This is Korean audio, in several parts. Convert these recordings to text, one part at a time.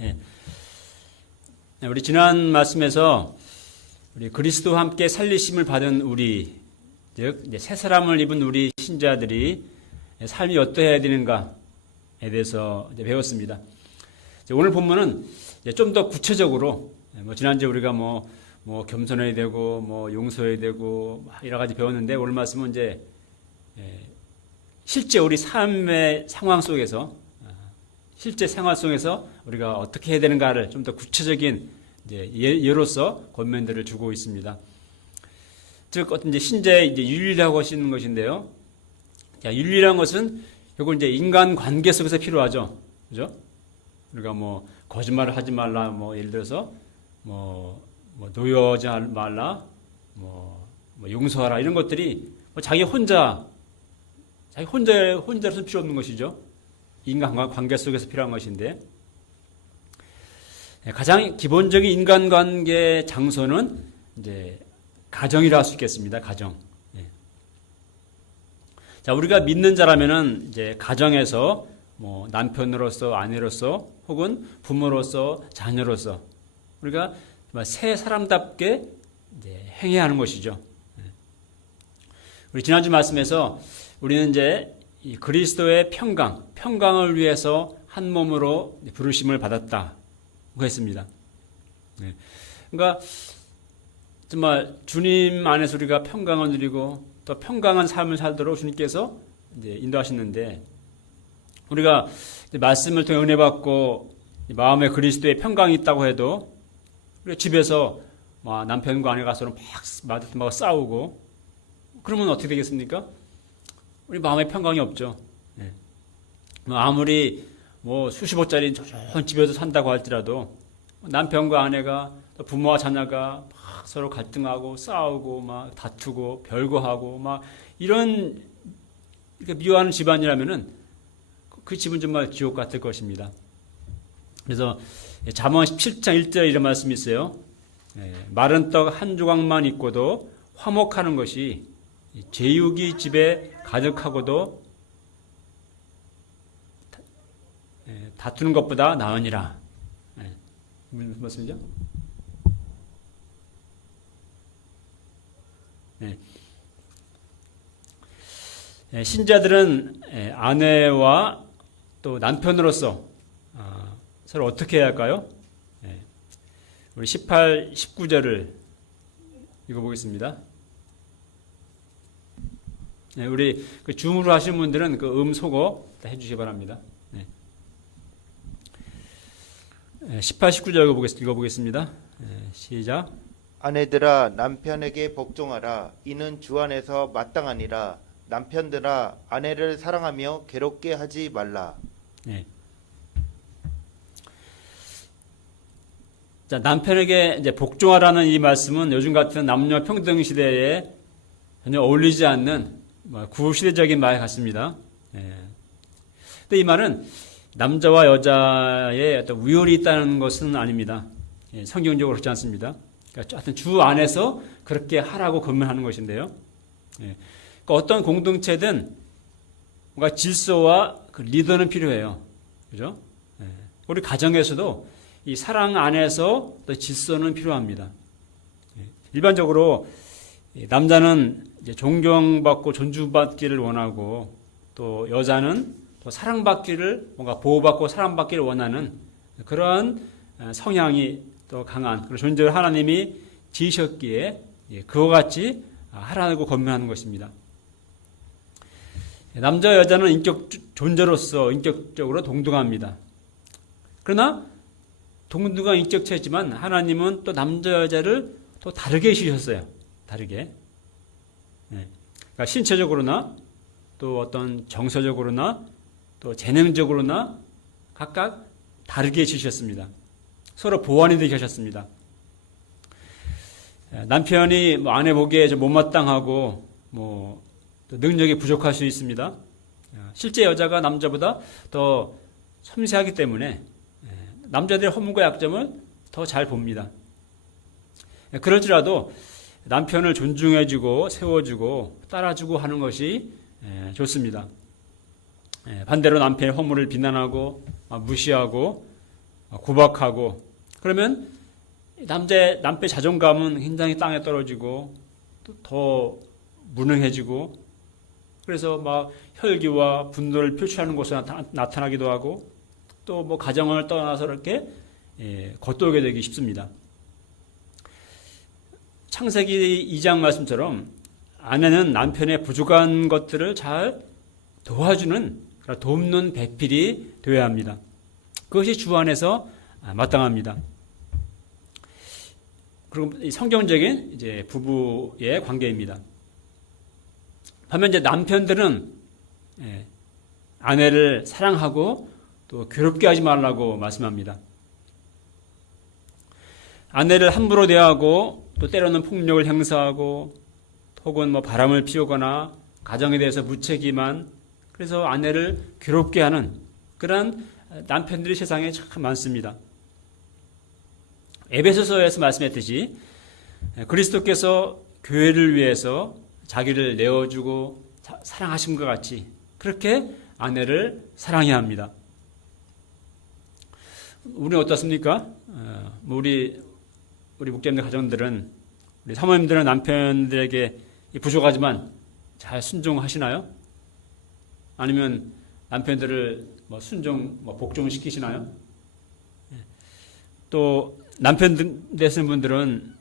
예. 우리 지난 말씀에서 우리 그리스도와 함께 살리심을 받은 우리, 즉 새 사람을 입은 우리 신자들이 삶이 어떠해야 되는가에 대해서 배웠습니다. 오늘 본문은 좀 더 구체적으로, 지난주에 우리가 뭐 겸손해야 되고 용서해야 되고 여러 가지 배웠는데, 오늘 말씀은 이제 실제 우리 삶의 상황 속에서, 실제 생활 속에서 우리가 어떻게 해야 되는가를 좀 더 구체적인 예로서 권면들을 주고 있습니다. 즉 어떤 이제 신자의 윤리라고 하시는 것인데요. 자, 윤리란 것은 결국 이제 인간 관계 속에서 필요하죠. 그죠? 우리가 거짓말을 하지 말라, 예를 들어서 노여하지 말라, 용서하라, 이런 것들이 자기 혼자로서는 필요 없는 것이죠. 인간 관계 속에서 필요한 것인데, 가장 기본적인 인간관계 장소는 이제 가정이라 할 수 있겠습니다. 가정. 자, 우리가 믿는 자라면은 이제 가정에서 남편으로서, 아내로서, 혹은 부모로서, 자녀로서 우리가 새 사람답게 이제 행해야 하는 것이죠. 우리 지난주 말씀에서 우리는 이제 이 그리스도의 평강을 위해서 한 몸으로 부르심을 받았다고 했습니다. 그러니까 정말 주님 안에서 우리가 평강을 누리고 또 평강한 삶을 살도록 주님께서 이제 인도하시는데, 우리가 말씀을 통해 은혜 받고 마음에 그리스도의 평강이 있다고 해도 우리가 집에서 남편과 아내가 서로 막 싸우고 그러면 어떻게 되겠습니까? 우리 마음에 평강이 없죠. 아무리 수십억짜리 좋은 집에서 산다고 할지라도 남편과 아내가, 또 부모와 자녀가 막 서로 갈등하고 싸우고 막 다투고 별거하고 막 이런 미워하는 집안이라면은 그 집은 정말 지옥 같을 것입니다. 그래서 잠언 17장 1절에 이런 말씀이 있어요. 마른 떡 한 조각만 있고도 화목하는 것이 제육이 집에 가득하고도 다투는 것보다 나으니라. 무슨 말씀이죠? 신자들은 아내와 또 남편으로서 서로 어떻게 해야 할까요? 우리 18, 19절을 읽어보겠습니다. 우리 줌으로 하시는 분들은 소거 해주시기 바랍니다. 18, 19절 읽어보겠습니다. 시작. 아내들아 남편에게 복종하라. 이는 주 안에서 마땅하니라. 남편들아 아내를 사랑하며 괴롭게 하지 말라. 자, 남편에게 이제 복종하라는 이 말씀은 요즘 같은 남녀 평등 시대에 전혀 어울리지 않는 구시대적인 말 같습니다. 근데 이 말은 남자와 여자의 어떤 위율이 있다는 것은 아닙니다. 성경적으로 그렇지 않습니다. 그러니까 하여튼 주 안에서 그렇게 하라고 권면하는 것인데요. 그러니까 어떤 공동체든 뭔가 질서와 그 리더는 필요해요. 그죠? 우리 가정에서도 이 사랑 안에서 또 질서는 필요합니다. 일반적으로 남자는 이제 존경받고 존중받기를 원하고, 또 여자는 또 사랑받기를, 뭔가 보호받고 사랑받기를 원하는 그런 성향이 또 강한 그런 존재를 하나님이 지으셨기에 그와 같이 하라고 권면하는 것입니다. 남자 여자는 존재로서 인격적으로 동등합니다. 그러나 동등한 인격체지만 하나님은 또 남자 여자를 또 다르게 지으셨어요. 다르게. 그러니까 신체적으로나 또 어떤 정서적으로나 또 재능적으로나 각각 다르게 지으셨습니다. 서로 보완이 되게 하셨습니다. 남편이 아내 보기에 좀 못마땅하고 또 능력이 부족할 수 있습니다. 실제 여자가 남자보다 더 섬세하기 때문에 남자들의 허물과 약점을 더 잘 봅니다. 그럴지라도 남편을 존중해주고 세워주고 따라주고 하는 것이 좋습니다. 반대로 남편의 허물을 비난하고 무시하고 구박하고 그러면 남편의 자존감은 굉장히 땅에 떨어지고 또 더 무능해지고 그래서 막 혈기와 분노를 표출하는 곳에 나타나기도 하고 또 뭐 가정을 떠나서 이렇게 겉돌게 되기 쉽습니다. 창세기 2장 말씀처럼 아내는 남편의 부족한 것들을 잘 도와주는 돕는 배필이 되어야 합니다. 그것이 주 안에서 마땅합니다. 그리고 성경적인 이제 부부의 관계입니다. 반면 이제 남편들은 아내를 사랑하고 또 괴롭게 하지 말라고 말씀합니다. 아내를 함부로 대하고 또 때로는 폭력을 행사하고 혹은 뭐 바람을 피우거나 가정에 대해서 무책임한 그래서 아내를 괴롭게 하는 그런 남편들이 세상에 참 많습니다. 에베소서에서 말씀했듯이 그리스도께서 교회를 위해서 자기를 내어주고 사랑하신 것 같이 그렇게 아내를 사랑해야 합니다. 우리는 어떻습니까? 우리 목자님들 가정들은 우리 사모님들은 남편들에게 부족하지만 잘 순종하시나요? 아니면 남편들을 복종시키시나요? 또 남편 되시는 분들은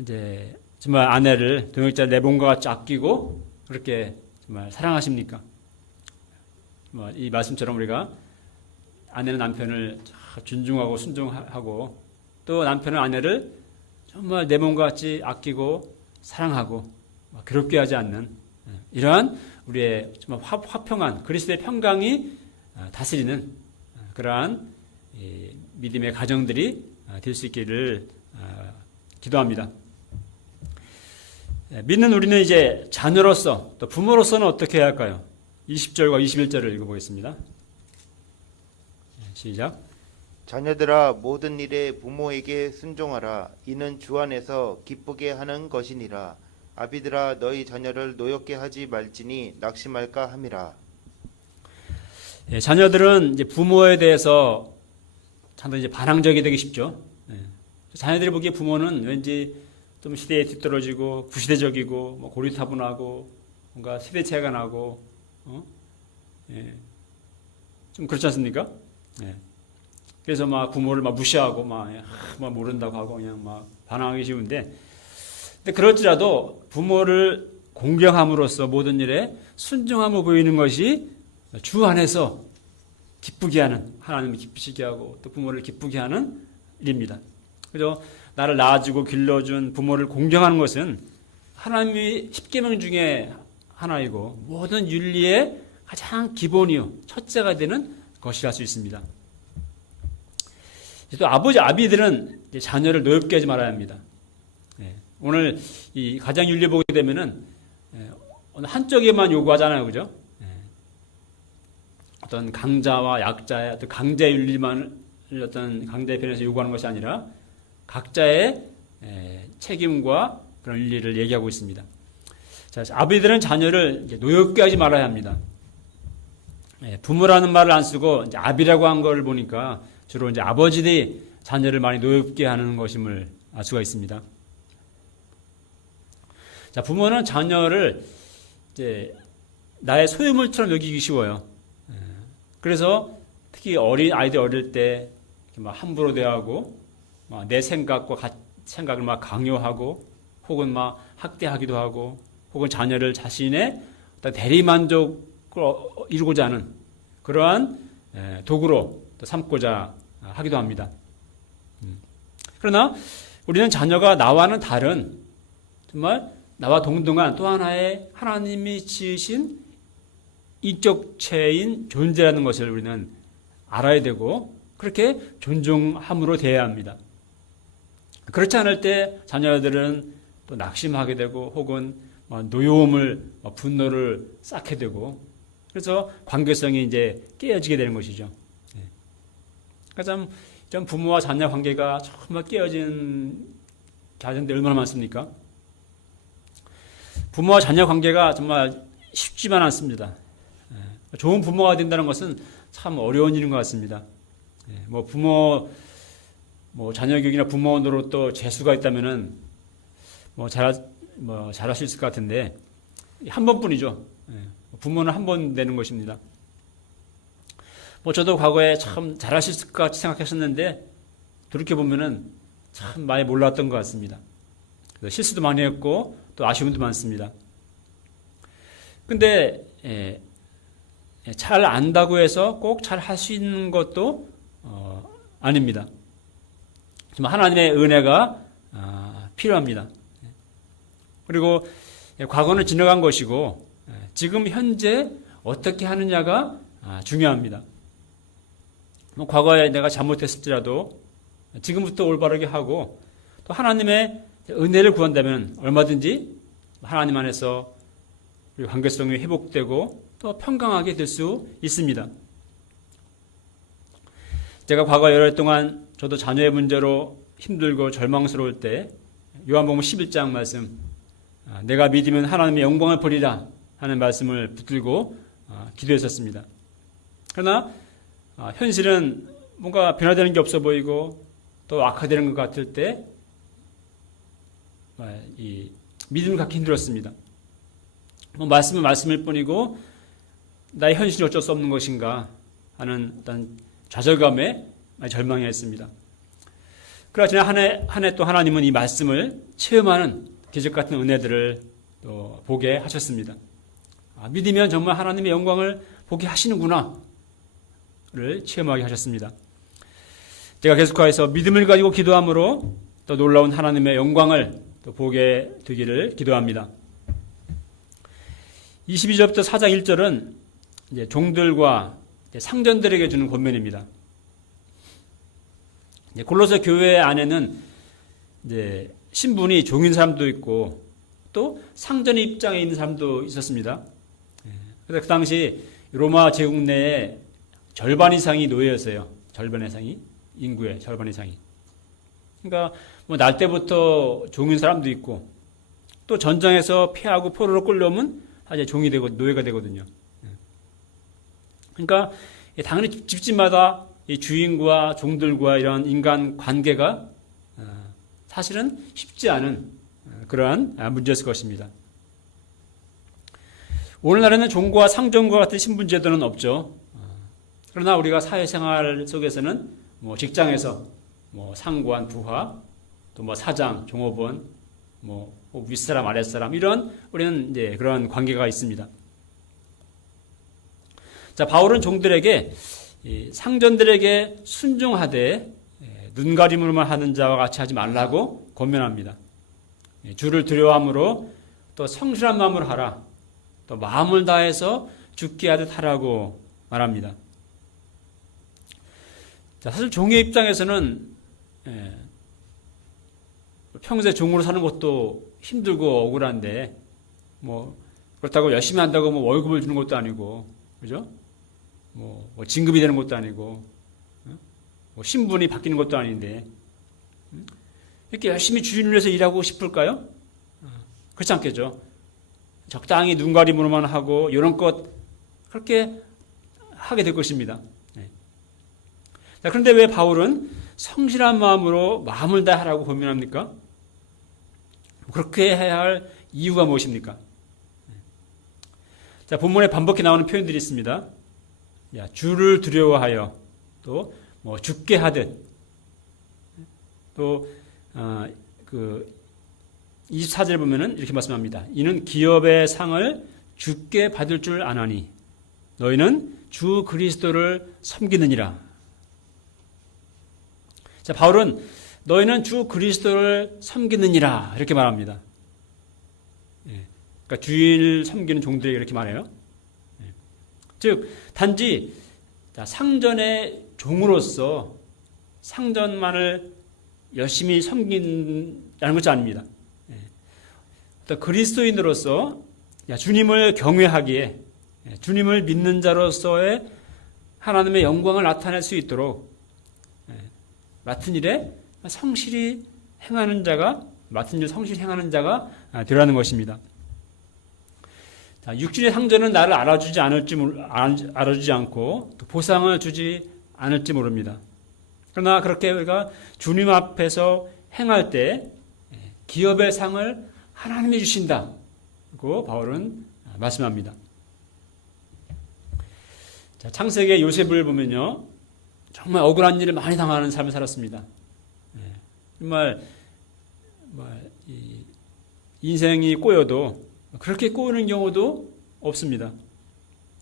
이제 정말 아내를 동역자 내본과 같이 아끼고 그렇게 정말 사랑하십니까? 이 말씀처럼 우리가 아내는 남편을 존중하고 순종하고 또 남편은 아내를 정말 내 몸과 같이 아끼고 사랑하고 괴롭게 하지 않는 이러한 우리의 정말 화평한 그리스도의 평강이 다스리는 그러한 믿음의 가정들이 될 수 있기를 기도합니다. 믿는 우리는 이제 자녀로서 또 부모로서는 어떻게 해야 할까요? 20절과 21절을 읽어보겠습니다. 시작. 자녀들아 모든 일에 부모에게 순종하라. 이는 주 안에서 기쁘게 하는 것이니라. 아비들아 너희 자녀를 노엽게 하지 말지니 낙심할까 함이라. 자녀들은 이제 부모에 대해서 상당히 이제 반항적이 되기 쉽죠. 자녀들이 보기에 부모는 왠지 좀 시대에 뒤떨어지고 구시대적이고 뭐 고리타분하고 뭔가 세대 차이가 나고 좀 그렇지 않습니까? 그래서 막 부모를 막 무시하고 막 모른다고 하고 그냥 막 반항하기 쉬운데, 근데 그럴지라도 부모를 공경함으로써 모든 일에 순종함을 보이는 것이 주 안에서 기쁘게 하는, 하나님을 기쁘시게 하고 또 부모를 기쁘게 하는 일입니다. 그죠? 나를 낳아주고 길러준 부모를 공경하는 것은 하나님의 10계명 중에 하나이고 모든 윤리의 가장 기본이요 첫째가 되는 것이라 할 수 있습니다. 또 아비들은 자녀를 노엽게 하지 말아야 합니다. 오늘 이 가장 윤리 보게 되면은 어느 한쪽에만 요구하잖아요, 그죠? 어떤 강자와 약자의 어떤 강자의 윤리만을 어떤 강자의 편에서 요구하는 것이 아니라 각자의 책임과 그런 윤리를 얘기하고 있습니다. 자, 아비들은 자녀를 노엽게 하지 말아야 합니다. 부모라는 말을 안 쓰고 이제 아비라고 한 걸 보니까 주로 이제 아버지들이 자녀를 많이 노엽게 하는 것임을 알 수가 있습니다. 자, 부모는 자녀를 이제 나의 소유물처럼 여기기 쉬워요. 그래서 특히 아이들 어릴 때 막 함부로 대하고 내 생각을 막 강요하고 혹은 막 학대하기도 하고 혹은 자녀를 자신의 어떤 대리만족을 이루고자 하는 그러한 도구로 또 삼고자 하기도 합니다. 그러나 우리는 자녀가 나와는 다른 정말 나와 동등한 또 하나의 하나님이 지으신 인격체인 존재라는 것을 우리는 알아야 되고 그렇게 존중함으로 대해야 합니다. 그렇지 않을 때 자녀들은 또 낙심하게 되고 혹은 노여움을 분노를 쌓게 되고 그래서 관계성이 이제 깨어지게 되는 것이죠. 그래서 좀 부모와 자녀 관계가 정말 깨어진 가정들 얼마나 많습니까? 부모와 자녀 관계가 정말 쉽지만 않습니다. 좋은 부모가 된다는 것은 참 어려운 일인 것 같습니다. 뭐 부모, 뭐 자녀 교육이나 부모 노릇도 재수가 있다면은 잘할 수 있을 것 같은데 한 번뿐이죠. 부모는 한 번 되는 것입니다. 뭐 저도 과거에 참 잘할 수 있을 것 같이 생각했었는데 돌이켜 보면은 참 많이 몰랐던 것 같습니다. 그래서 실수도 많이 했고 또 아쉬움도 많습니다. 근데 잘 안다고 해서 꼭 잘 할 수 있는 것도 아닙니다. 정말 하나님의 은혜가 필요합니다. 그리고 과거는 지나간 것이고 지금 현재 어떻게 하느냐가 중요합니다. 과거에 내가 잘못했을지라도 지금부터 올바르게 하고 또 하나님의 은혜를 구한다면 얼마든지 하나님 안에서 관계성이 회복되고 또 평강하게 될 수 있습니다. 제가 과거 여러 해 동안 저도 자녀의 문제로 힘들고 절망스러울 때 요한복음 11장 말씀 내가 믿으면 하나님의 영광을 보리라 하는 말씀을 붙들고 기도했었습니다. 그러나 현실은 뭔가 변화되는 게 없어 보이고 또 악화되는 것 같을 때 이 믿음을 갖기 힘들었습니다. 말씀은 말씀일 뿐이고 나의 현실이 어쩔 수 없는 것인가 하는 어떤 좌절감에 많이 절망했습니다. 그러나 지난 한 해 또 하나님은 이 말씀을 체험하는 기적 같은 은혜들을 또 보게 하셨습니다. 믿으면 정말 하나님의 영광을 보게 하시는구나를 체험하게 하셨습니다. 제가 계속해서 믿음을 가지고 기도함으로 또 놀라운 하나님의 영광을 또 보게 되기를 기도합니다. 22절부터 4장 1절은 이제 종들과 상전들에게 주는 권면입니다. 골로새 교회 안에는 이제 신분이 종인 사람도 있고 또 상전의 입장에 있는 사람도 있었습니다. 그래서 그 당시 로마 제국 내에 절반 이상이 노예였어요. 절반 이상이 인구의 절반 이상이. 그러니까 뭐 날 때부터 종인 사람도 있고 또 전장에서 패하고 포로로 끌려오면 이제 종이 되고 노예가 되거든요. 그러니까 당연히 집집마다 이 주인과 종들과 이런 인간 관계가 사실은 쉽지 않은 그러한 문제였을 것입니다. 오늘날에는 종과 상전과 같은 신분제도는 없죠. 그러나 우리가 사회생활 속에서는 뭐 직장에서 뭐 상관, 부하, 또 뭐 사장, 종업원, 뭐 윗사람, 아랫사람 이런 우리는 이제 그런 관계가 있습니다. 자, 바울은 종들에게 상전들에게 순종하되 눈가림으로만 하는 자와 같이 하지 말라고 권면합니다. 주를 두려워함으로 또 성실한 마음으로 하라. 또 마음을 다해서 죽게 하듯 하라고 말합니다. 자, 사실 종의 입장에서는 평소에 종으로 사는 것도 힘들고 억울한데 뭐 그렇다고 열심히 한다고 뭐 월급을 주는 것도 아니고 그죠? 뭐 진급이 되는 것도 아니고 뭐 신분이 바뀌는 것도 아닌데 이렇게 열심히 주인을 위해서 일하고 싶을까요? 그렇지 않겠죠. 적당히 눈가림으로만 하고 이런 것 그렇게 하게 될 것입니다. 자, 그런데 왜 바울은 성실한 마음으로 마음을 다하라고 권면합니까? 그렇게 해야 할 이유가 무엇입니까? 자, 본문에 반복해 나오는 표현들이 있습니다. 주를 두려워하여 또 뭐 죽게 하듯 또 24절에 보면은 이렇게 말씀합니다. 이는 기업의 상을 주께 받을 줄 아나니 너희는 주 그리스도를 섬기느니라. 자, 바울은 너희는 주 그리스도를 섬기느니라 이렇게 말합니다. 그러니까 주인을 섬기는 종들에게 이렇게 말해요. 즉 단지 상전의 종으로서 상전만을 열심히 섬긴다는 것이 아닙니다. 그리스도인으로서 주님을 경외하기에 주님을 믿는 자로서의 하나님의 영광을 나타낼 수 있도록 맡은 일에 성실히 행하는 자가 맡은 일 성실히 행하는 자가 되라는 것입니다. 육신의 상전은 나를 알아주지 않고 또 보상을 주지 않을지 모릅니다. 그러나 그렇게 우리가 주님 앞에서 행할 때 기업의 상을 하나님이 주신다고 바울은 말씀합니다. 자, 창세기의 요셉을 보면요, 정말 억울한 일을 많이 당하는 삶을 살았습니다. 정말 인생이 꼬여도 그렇게 꼬이는 경우도 없습니다.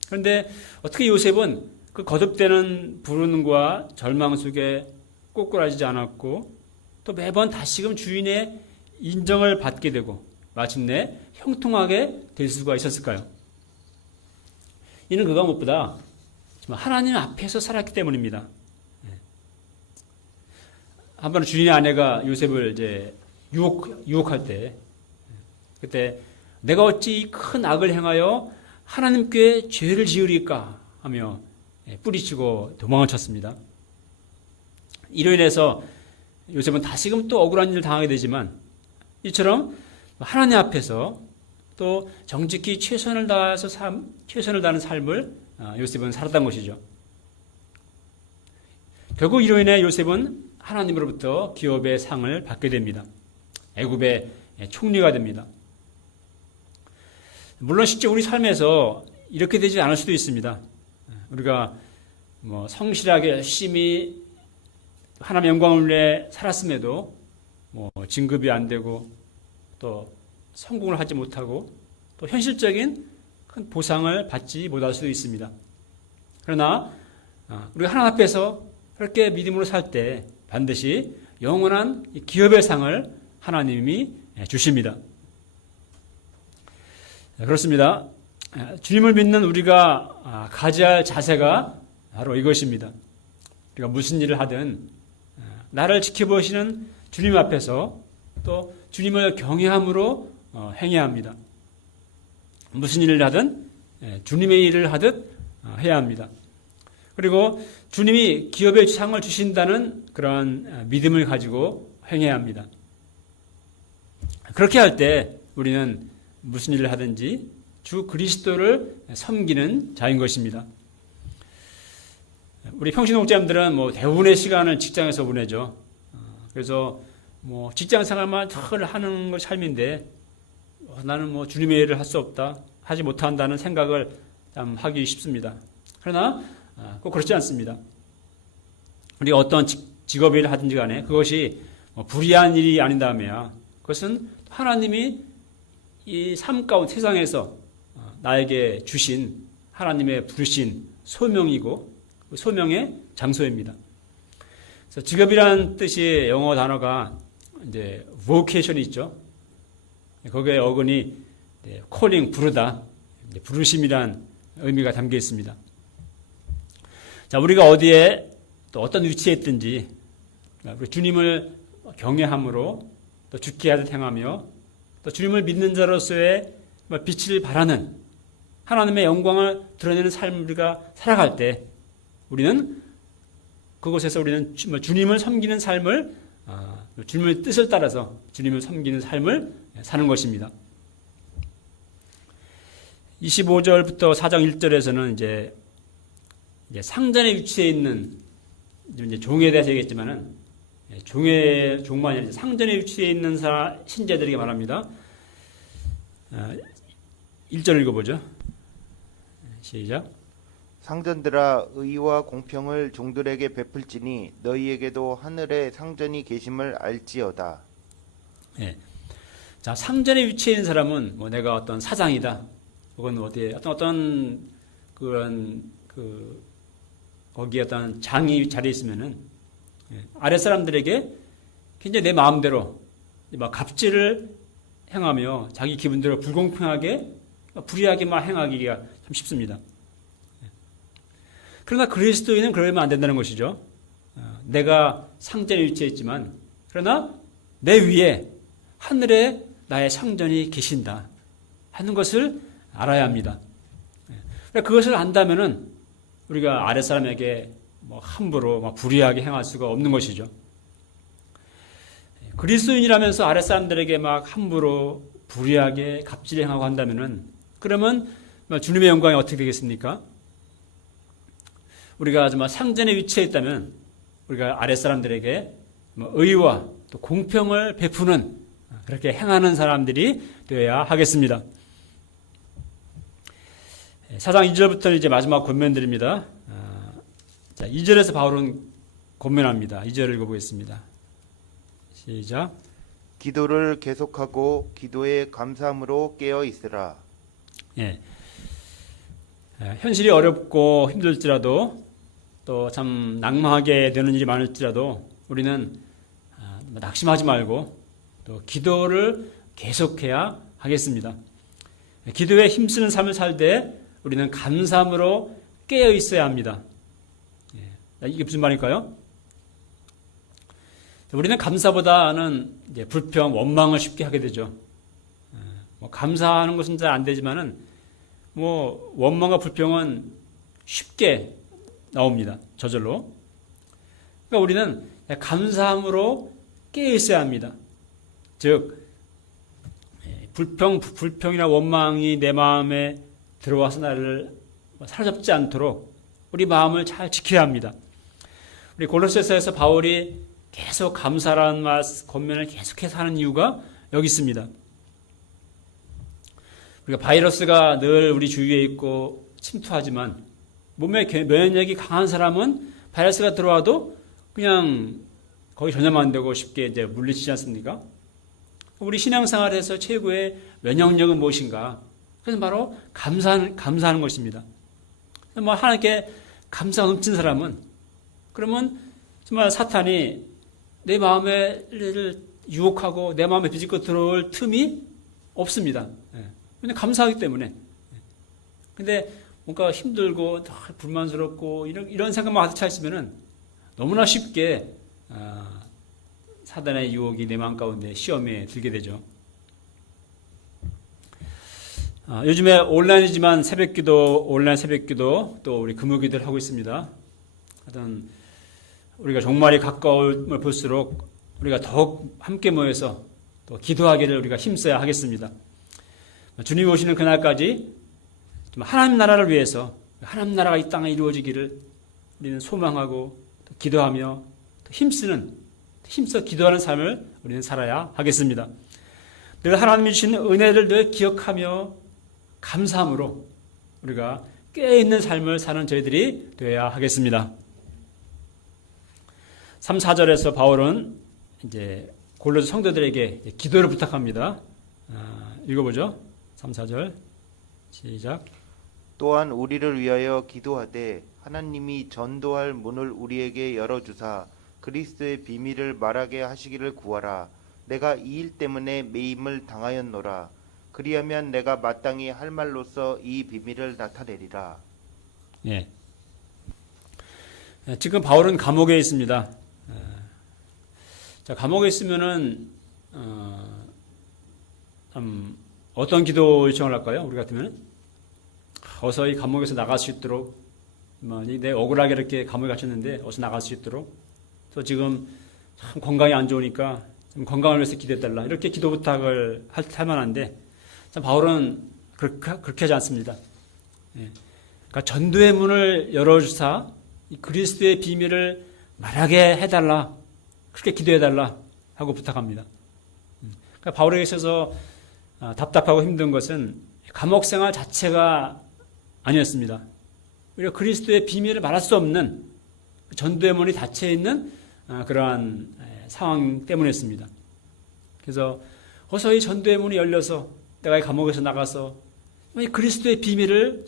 그런데 어떻게 요셉은 그 거듭되는 불운과 절망 속에 꼬꾸라지지 않았고 또 매번 다시금 주인의 인정을 받게 되고 마침내 형통하게 될 수가 있었을까요? 이는 그가 무엇보다 하나님 앞에서 살았기 때문입니다. 한번 주인의 아내가 요셉을 이제 유혹할 때, 그때 내가 어찌 이 큰 악을 행하여 하나님께 죄를 지으리까 하며 뿌리치고 도망을 쳤습니다. 이로 인해서 요셉은 다시금 또 억울한 일을 당하게 되지만 이처럼 하나님 앞에서 또 정직히 최선을 다하는 삶을 요셉은 살았던 것이죠. 결국 이로 인해 요셉은 하나님으로부터 기업의 상을 받게 됩니다. 애굽의 총리가 됩니다. 물론 실제 우리 삶에서 이렇게 되지 않을 수도 있습니다. 우리가 성실하게 열심히 하나님의 영광을 위해 살았음에도 진급이 안 되고 또 성공을 하지 못하고 또 현실적인 큰 보상을 받지 못할 수도 있습니다. 그러나 우리가 하나님 앞에서 그렇게 믿음으로 살 때 반드시 영원한 기업의 상을 하나님이 주십니다. 그렇습니다. 주님을 믿는 우리가 가져야 할 자세가 바로 이것입니다. 우리가 무슨 일을 하든 나를 지켜보시는 주님 앞에서 또 주님을 경외함으로 행해야 합니다. 무슨 일을 하든 주님의 일을 하듯 해야 합니다. 그리고 주님이 기업의 상을 주신다는 그런 믿음을 가지고 행해야 합니다. 그렇게 할 때 우리는 무슨 일을 하든지 주 그리스도를 섬기는 자인 것입니다. 우리 평신 목자님들은 대부분의 시간을 직장에서 보내죠. 그래서 직장 생활만 늘 하는 걸 삶인데 나는 주님의 일을 할 수 없다, 하지 못한다는 생각을 참 하기 쉽습니다. 그러나 꼭 그렇지 않습니다. 우리가 어떤 직업을 하든지 간에 그것이 불의한 일이 아닌다면 그것은 하나님이 이 삶 가운데 세상에서 나에게 주신 하나님의 부르신 소명이고 그 소명의 장소입니다. 그래서 직업이라는 뜻의 영어 단어가 이제 vocation이 있죠. 거기에 어근이 calling, 부르다, 부르심이란 의미가 담겨 있습니다. 자, 우리가 어디에 또 어떤 위치에 있든지 우리 주님을 경외함으로 또 주께 하듯 행하며 또 주님을 믿는 자로서의 빛을 발하는 하나님의 영광을 드러내는 삶을 우리가 살아갈 때 우리는 그곳에서 우리는 주님을 섬기는 삶을 주님의 뜻을 따라서 주님을 섬기는 삶을 사는 것입니다. 25절부터 4장 1절에서는 이제 상전의 위치에 있는 이제 종에 대해서 얘기했지만은 종만이 아니라 상전의 위치에 있는 신자들에게 말합니다. 1절 읽어보죠. 시작. 상전들아, 의와 공평을 종들에게 베풀지니 너희에게도 하늘에 상전이 계심을 알지어다. 네. 자, 상전의 위치에 있는 사람은 내가 어떤 사장이다, 혹은 어디에 어떤 그런 거기에 어떤 장이 자리에 있으면은 아랫 사람들에게 굉장히 내 마음대로 막 갑질을 행하며 자기 기분대로 불공평하게 불의하게 막 행하기가 참 쉽습니다. 그러나 그리스도인은 그러면 안 된다는 것이죠. 내가 상전의 위치에 있지만 그러나 내 위에 하늘에 나의 상전이 계신다 하는 것을 알아야 합니다. 그것을 안다면은 우리가 아랫사람에게 함부로 불의하게 행할 수가 없는 것이죠. 그리스도인이라면서 아랫사람들에게 함부로 불의하게 갑질 행하고 한다면은 그러면 주님의 영광이 어떻게 되겠습니까? 우리가 정말 상전의 위치에 있다면 우리가 아랫사람들에게 의와 또 공평을 베푸는 그렇게 행하는 사람들이 되어야 하겠습니다. 4장 2절부터 이제 마지막 권면들입니다. 자, 2절에서 바울은 권면합니다. 2절 읽어보겠습니다. 시작. 기도를 계속하고 기도에 감사함으로 깨어 있으라. 예. 현실이 어렵고 힘들지라도 또 참 낙망하게 되는 일이 많을지라도 우리는 낙심하지 말고 또 기도를 계속해야 하겠습니다. 기도에 힘쓰는 삶을 살 때 우리는 감사함으로 깨어 있어야 합니다. 이게 무슨 말일까요? 우리는 감사보다는 이제 불평, 원망을 쉽게 하게 되죠. 감사하는 것은 잘 안 되지만은 원망과 불평은 쉽게 나옵니다. 저절로. 그러니까 우리는 감사함으로 깨어 있어야 합니다. 즉 불평이나 원망이 내 마음에 들어와서 나를 사로잡지 않도록 우리 마음을 잘 지켜야 합니다. 우리 골로새서에서 바울이 계속 감사라는 말 권면을 계속해서 하는 이유가 여기 있습니다. 우리가 바이러스가 늘 우리 주위에 있고 침투하지만 몸에 면역력이 강한 사람은 바이러스가 들어와도 그냥 거의 전염 안 되고 쉽게 이제 물리치지 않습니까? 우리 신앙생활에서 최고의 면역력은 무엇인가? 그것은 바로 감사하는 것입니다. 하나님께 감사가 넘친 사람은 그러면 정말 사탄이 내 마음에 유혹하고 내 마음에 비집고 들어올 틈이 없습니다. 근데 감사하기 때문에. 근데 뭔가 힘들고 불만스럽고 이런 생각만 가득 차 있으면은 너무나 쉽게 사단의 유혹이 내 마음 가운데 시험에 들게 되죠. 요즘에 온라인이지만 온라인 새벽기도 또 우리 금요기도를 하고 있습니다. 하여튼 우리가 종말이 가까움을 볼수록 우리가 더욱 함께 모여서 또 기도하기를 우리가 힘써야 하겠습니다. 주님이 오시는 그날까지 좀 하나님 나라를 위해서 하나님 나라가 이 땅에 이루어지기를 우리는 소망하고 또 기도하며 또 힘써 기도하는 삶을 우리는 살아야 하겠습니다. 늘 하나님이 주신 은혜를 늘 기억하며 감사함으로 우리가 깨어있는 삶을 사는 저희들이 되어야 하겠습니다. 3, 4절에서 바울은 이제 골로새 성도들에게 기도를 부탁합니다. 읽어보죠. 3, 4절 시작. 또한 우리를 위하여 기도하되 하나님이 전도할 문을 우리에게 열어주사 그리스도의 비밀을 말하게 하시기를 구하라. 내가 이 일 때문에 매임을 당하였노라. 그리하면 내가 마땅히 할 말로써 이 비밀을 나타내리라. 예. 지금 바울은 감옥에 있습니다. 자, 감옥에 있으면은 어떤 기도 요청을 할까요? 우리 같으면 어서 이 감옥에서 나갈 수 있도록, 내 억울하게 이렇게 감옥에 갇혔는데 어서 나갈 수 있도록, 또 지금 참 건강이 안 좋으니까 좀 건강을 위해서 기도해달라, 이렇게 기도 부탁을 할 만한데, 참 바울은 그렇게 하지 않습니다. 그러니까 전도의 문을 열어주사 이 그리스도의 비밀을 말하게 해달라, 그렇게 기도해달라 하고 부탁합니다. 그러니까 바울에게 있어서 답답하고 힘든 것은 감옥 생활 자체가 아니었습니다. 오히려 그리스도의 비밀을 말할 수 없는 전도의 문이 닫혀 있는 그러한 상황 때문이었습니다. 그래서 어서 이 전도의 문이 열려서 내가 이 감옥에서 나가서 이 그리스도의 비밀을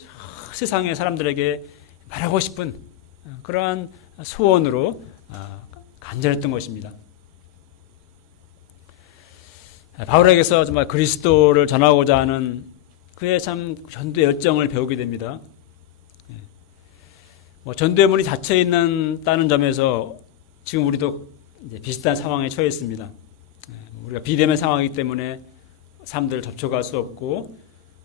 세상의 사람들에게 말하고 싶은 그러한 소원으로 간절했던 것입니다. 바울에게서 정말 그리스도를 전하고자 하는 그의 참 전도의 열정을 배우게 됩니다. 전도의 문이 닫혀 있다는 점에서 지금 우리도 이제 비슷한 상황에 처해 있습니다. 우리가 비대면 상황이기 때문에 사람들을 접촉할 수 없고,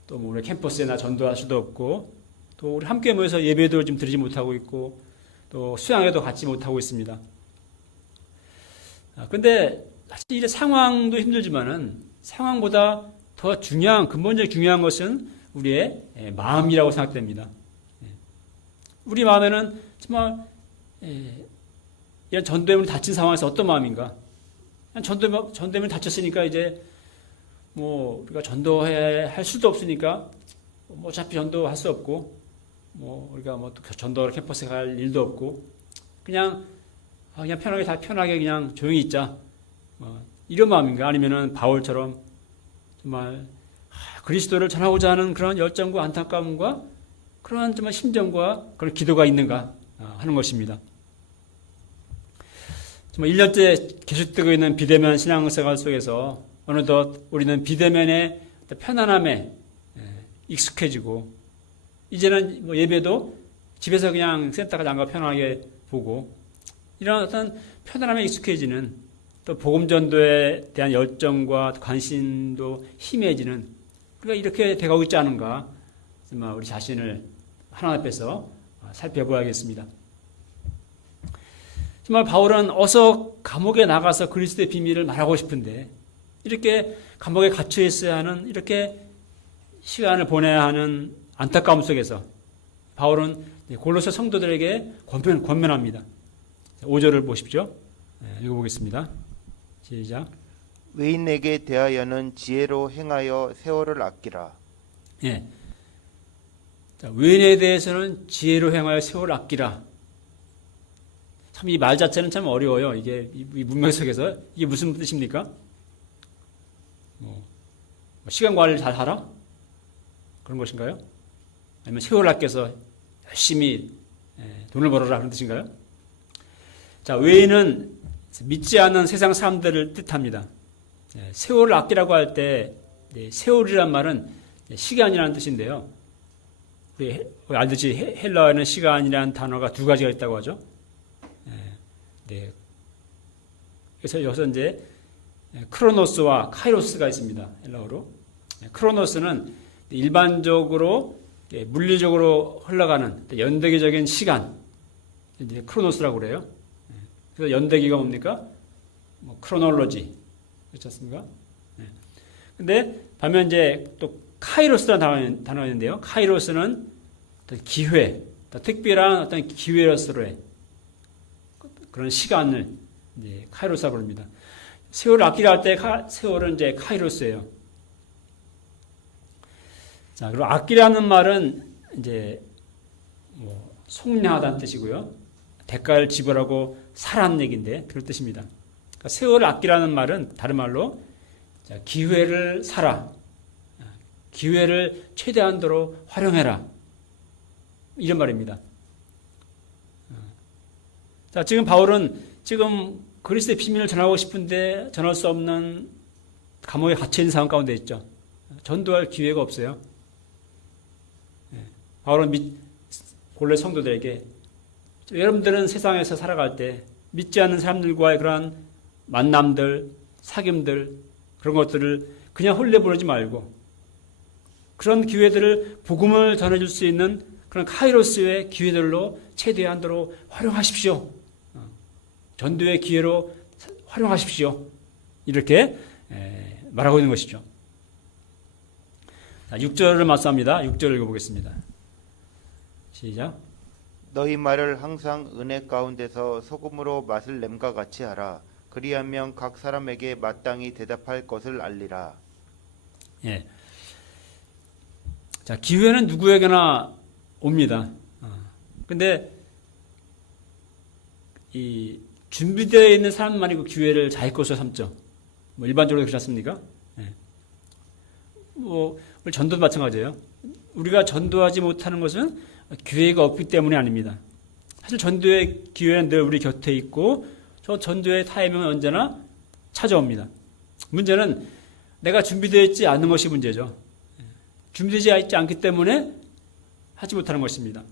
또 우리 캠퍼스에나 전도할 수도 없고, 또 우리 함께 모여서 예배도 지금 드리지 못하고 있고, 또 수양회도 갖지 못하고 있습니다. 근데 사실 이 상황도 힘들지만은 상황보다 더 근본적으로 중요한 것은 우리의 마음이라고 생각됩니다. 우리 마음에는 정말 이런 전도염을 다친 상황에서 어떤 마음인가? 전도염을 다쳤으니까 이제 뭐 우리가 전도해 할 수도 없으니까 뭐 어차피 전도할 수 없고 뭐 우리가 뭐 전도 캠퍼스에 갈 일도 없고 그냥 편하게 그냥 조용히 있자. 이런 마음인가? 아니면은 바울처럼 정말 그리스도를 전하고자 하는 그런 열정과 안타까움과 그러한 정말 심정과 그런 기도가 있는가 하는 것입니다. 정말 1년째 계속되고 있는 비대면 신앙생활 속에서 어느덧 우리는 비대면의 편안함에 익숙해지고 이제는 뭐 예배도 집에서 그냥 센터가 잠가 편하게 보고 이런 어떤 편안함에 익숙해지는 또 복음전도에 대한 열정과 관심도 희미해지는 우리가 이렇게 돼가고 있지 않은가 정말 우리 자신을 하나님 앞에서 살펴봐야겠습니다. 정말 바울은 어서 감옥에 나가서 그리스도의 비밀을 말하고 싶은데 이렇게 감옥에 갇혀 있어야 하는 이렇게 시간을 보내야 하는 안타까움 속에서 바울은 골로새 성도들에게 권면합니다. 5절을 보십시오. 읽어보겠습니다. 시작. 외인에게 대하여는 지혜로 행하여 세월을 아끼라. 예. 자, 외인에 대해서는 지혜로 행하여 세월을 아끼라. 참 이 말 자체는 참 어려워요. 이게 이 문맥 속에서 이게 무슨 뜻입니까? 시간 관리를 잘 하라? 그런 것인가요? 아니면 세월을 아껴서 열심히 돈을 벌어라 그런 뜻인가요? 자, 외인은 믿지 않는 세상 사람들을 뜻합니다. 세월을 아끼라고 할 때 세월이란 말은 시간이라는 뜻인데요. 우리 알듯이 헬라어에는 시간이라는 단어가 두 가지가 있다고 하죠. 그래서 여기서 이제 크로노스와 카이로스가 있습니다. 헬라어로. 크로노스는 일반적으로 물리적으로 흘러가는 연대기적인 시간, 이제 크로노스라고 그래요. 그래서 연대기가 뭡니까? 크로놀로지. 그렇지 않습니까? 근데 반면 이제 또 카이로스라는 단어가 있는데요. 카이로스는 어떤 기회, 특별한 어떤 기회로서의 그런 시간을 이제 카이로스라고 부릅니다. 세월을 아끼려 할 때 세월은 이제 카이로스예요. 자, 그리고 아끼라는 말은 이제 속량하다는 뜻이고요. 대가를 지불하고 사라는 얘기인데 그런 뜻입니다. 그러니까 세월을 아끼라는 말은 다른 말로 기회를 사라. 기회를 최대한도로 활용해라. 이런 말입니다. 자, 지금 바울은 지금 그리스도의 비밀을 전하고 싶은데 전할 수 없는 감옥에 갇혀있는 상황 가운데 있죠. 전도할 기회가 없어요. 바울은 골로새 성도들에게 여러분들은 세상에서 살아갈 때 믿지 않는 사람들과의 그러한 만남들, 사귐들 그런 것들을 그냥 홀려보내지 말고 그런 기회들을 복음을 전해줄 수 있는 그런 카이로스의 기회들로 최대한도로 활용하십시오. 전도의 기회로 활용하십시오. 이렇게 말하고 있는 것이죠. 자, 6절을 말씀합니다. 6절을 읽어보겠습니다. 시작. 너희 말을 항상 은혜 가운데서 소금으로 맛을 냄과 같이 하라. 그리하면 각 사람에게 마땅히 대답할 것을 알리라. 예. 자, 기회는 누구에게나 옵니다. 근데 이 준비되어 있는 사람만이 그 기회를 자기 것으로 삼죠. 일반적으로 그렇지 않습니까? 예. 우리 전도도 마찬가지예요. 우리가 전도하지 못하는 것은 기회가 없기 때문이 아닙니다. 사실 전도의 기회는 늘 우리 곁에 있고 저 전도의 타이밍은 언제나 찾아옵니다. 문제는 내가 준비되어 있지 않는 것이 문제죠. 준비되지 있지 않기 때문에 하지 못하는 것입니다.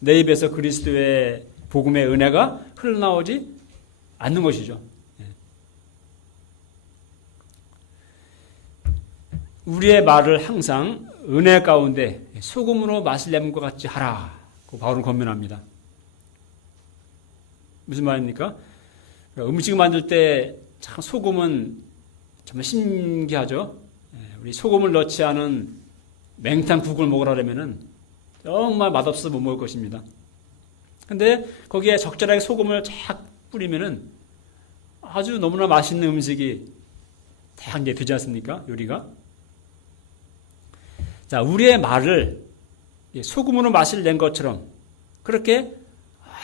내 입에서 그리스도의 복음의 은혜가 흘러나오지 않는 것이죠. 우리의 말을 항상 은혜 가운데 소금으로 맛을 내는 것 같이 하라고 바울은 권면합니다. 무슨 말입니까? 음식을 만들 때 참 소금은 정말 신기하죠. 우리 소금을 넣지 않은 맹탕국을 먹으려면은 정말 맛없어서 못 먹을 것입니다. 근데 거기에 적절하게 소금을 쫙 뿌리면은 아주 너무나 맛있는 음식이 다양하게 되지 않습니까? 요리가. 자, 우리의 말을 소금으로 맛을 낸 것처럼 그렇게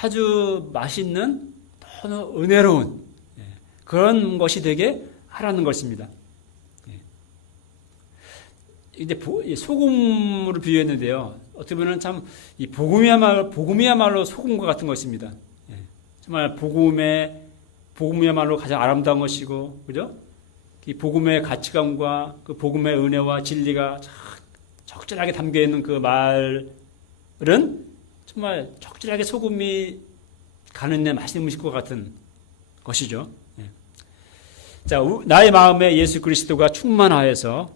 아주 맛있는 너무 은혜로운 그런 것이 되게 하라는 것입니다. 이제 소금으로 비유했는데요. 어떻게 보면 참 이 복음이야말로 소금과 같은 것입니다. 정말 복음이야말로 가장 아름다운 것이고, 그죠? 이 복음의 가치관과 그 복음의 은혜와 진리가 적절하게 담겨 있는 그 말은 정말 적절하게 소금이 가는 데 맛있는 음식과 같은 것이죠. 자, 나의 마음에 예수 그리스도가 충만하여서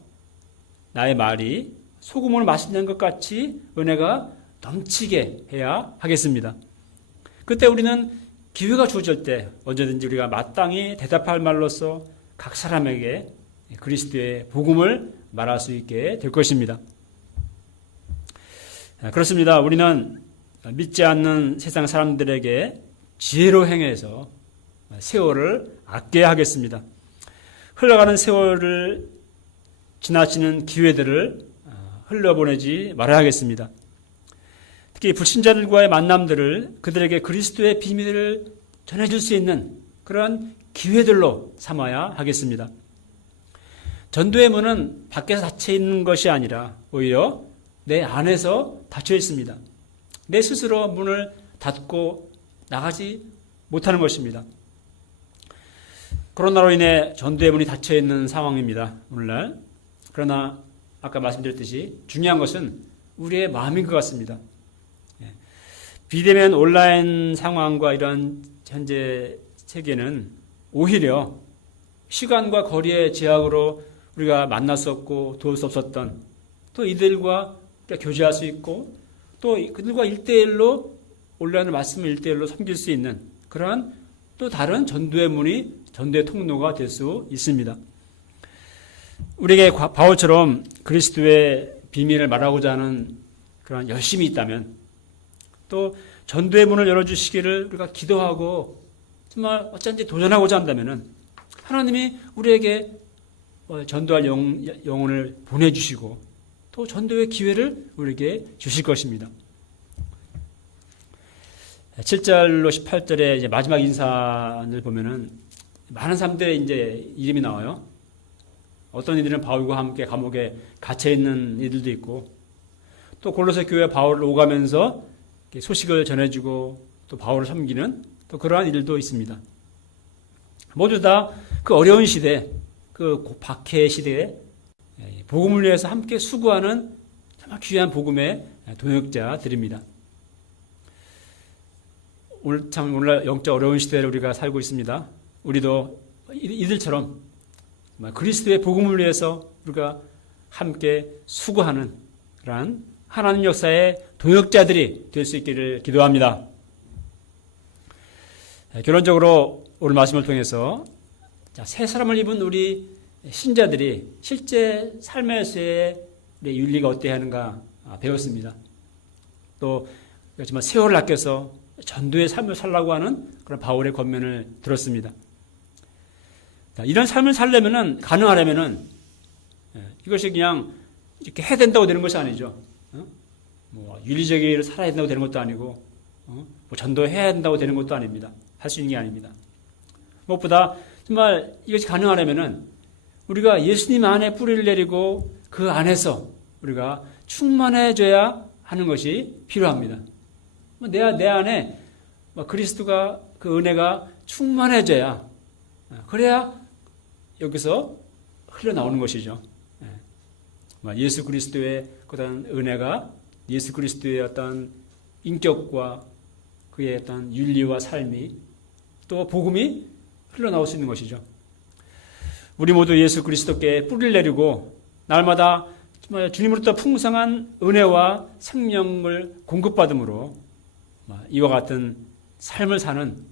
나의 말이 소금으로 맛있는 것 같이 은혜가 넘치게 해야 하겠습니다. 그때 우리는 기회가 주어질 때 언제든지 우리가 마땅히 대답할 말로써 각 사람에게 그리스도의 복음을 말할 수 있게 될 것입니다. 그렇습니다. 우리는 믿지 않는 세상 사람들에게 지혜로 행해서 세월을 아껴야 하겠습니다. 흘러가는 세월을 지나치는 기회들을 흘려보내지 말아야 하겠습니다. 특히 불신자들과의 만남들을 그들에게 그리스도의 비밀을 전해줄 수 있는 그런 기회들로 삼아야 하겠습니다. 전도의 문은 밖에서 닫혀 있는 것이 아니라 오히려 내 안에서 닫혀 있습니다. 내 스스로 문을 닫고 나가지 못하는 것입니다. 코로나로 인해 전도의 문이 닫혀 있는 상황입니다. 오늘날. 그러나 아까 말씀드렸듯이 중요한 것은 우리의 마음인 것 같습니다. 비대면 온라인 상황과 이런 현재 세계는 오히려 시간과 거리의 제약으로 우리가 만날 수 없고 도울 수 없었던 또 이들과 교제할 수 있고 또 그들과 1대1로 온라인을 말씀을 1대1로 섬길 수 있는 그러한 또 다른 전도의 문이 전도의 통로가 될 수 있습니다. 우리에게 바울처럼 그리스도의 비밀을 말하고자 하는 그런 열심이 있다면 또 전도의 문을 열어주시기를 우리가 기도하고 정말 어쩐지 도전하고자 한다면 하나님이 우리에게 전도할 영혼을 보내주시고 또 전도의 기회를 우리에게 주실 것입니다. 7절로 18절의 이제 마지막 인사를 보면은 많은 사람들의 이제 이름이 나와요. 어떤 이들은 바울과 함께 감옥에 갇혀 있는 이들도 있고 또 골로새 교회 바울을 오가면서 소식을 전해주고 또 바울을 섬기는 또 그러한 일도 있습니다. 모두 다 그 어려운 시대, 그 박해 시대에 복음을 위해서 함께 수고하는 정말 귀한 복음의 동역자들입니다. 오늘날 영적 어려운 시대를 우리가 살고 있습니다. 우리도 이들처럼 그리스도의 복음을 위해서 우리가 함께 수고하는 그러한 하나님 역사의 동역자들이 될 수 있기를 기도합니다. 결론적으로 오늘 말씀을 통해서 새 사람을 입은 우리 신자들이 실제 삶에서의 윤리가 어때야 하는가 배웠습니다. 또 정말 세월을 아껴서 전도의 삶을 살라고 하는 그런 바울의 권면을 들었습니다. 이런 삶을 살려면은 가능하려면은 이것이 그냥 이렇게 해야 된다고 되는 것이 아니죠. 뭐 윤리적으로 살아야 된다고 되는 것도 아니고 뭐 전도해야 된다고 되는 것도 아닙니다. 할 수 있는 게 아닙니다. 무엇보다 정말 이것이 가능하려면은 우리가 예수님 안에 뿌리를 내리고 그 안에서 우리가 충만해져야 하는 것이 필요합니다. 내 안에 그리스도가 그 은혜가 충만해져야 그래야 여기서 흘러나오는 것이죠. 예수 그리스도의 어떤 은혜가 예수 그리스도의 어떤 인격과 그의 어떤 윤리와 삶이 또 복음이 흘러나올 수 있는 것이죠. 우리 모두 예수 그리스도께 뿌리를 내리고 날마다 정말 주님으로부터 풍성한 은혜와 생명을 공급받음으로 이와 같은 삶을 사는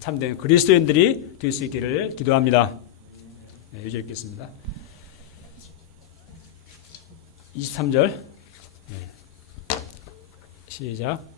참된 그리스도인들이 될 수 있기를 기도합니다. 네, 여기 읽겠습니다. 23절 시작.